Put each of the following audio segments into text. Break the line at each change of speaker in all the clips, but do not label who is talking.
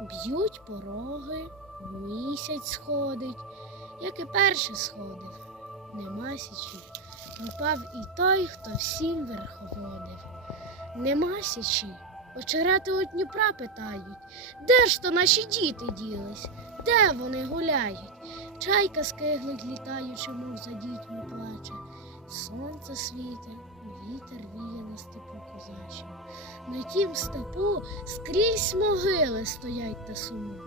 Б'ють пороги, місяць сходить, як і перше сходив. Нема січі, пропав і той, хто всім верховодив. Нема січі, очерети у Дніпра питають, де ж то наші діти ділись, де вони гуляють? Чайка скиглить, літаючи, мов за дітьми плаче. Сонце світить, вітер віє на степу козачим. На тім степу скрізь могили стоять та сумують.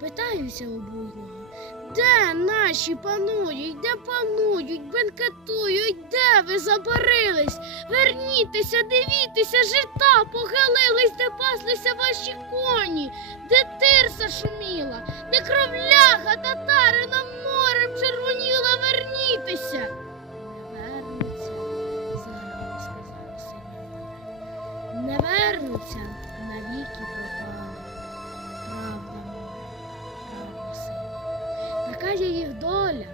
Питаються у буйного, де наші панують, де панують, бенкетують, де ви забарились? Вернітеся, дивіться, жита похилились, де паслися ваші коні, де тирса шуміла, де кровляха татарина морем червоніла, вернітеся. Не вернуться, навіки пропали. Правда правда синя. Така є їх доля.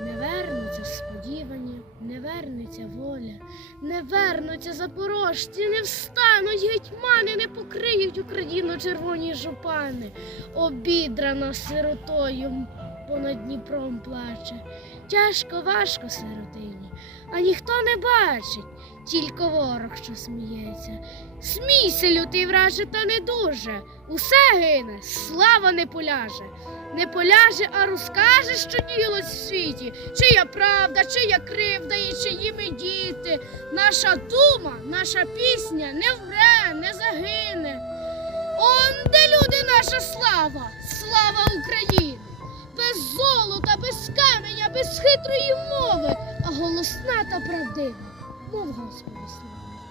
Не вернуться сподівані, не вернеться воля, не вернуться запорожці, не встануть гетьмани, не покриють Україну червоні жупани. Обідрана сиротою понад Дніпром плаче. Тяжко, важко сиротині, а ніхто не бачить, тільки ворог, що сміється. Смійся, лютий враже, та не дуже. Усе гине, слава не поляже. Не поляже, а розкаже, що ділось в світі, чия правда, чия кривда і чиї ми діти. Наша дума, наша пісня не вмре, не загине. Он де люди наша слава, слава України. Без золота, без каменя, без хитрої мови, а голосна та правдива, мов Господи слава.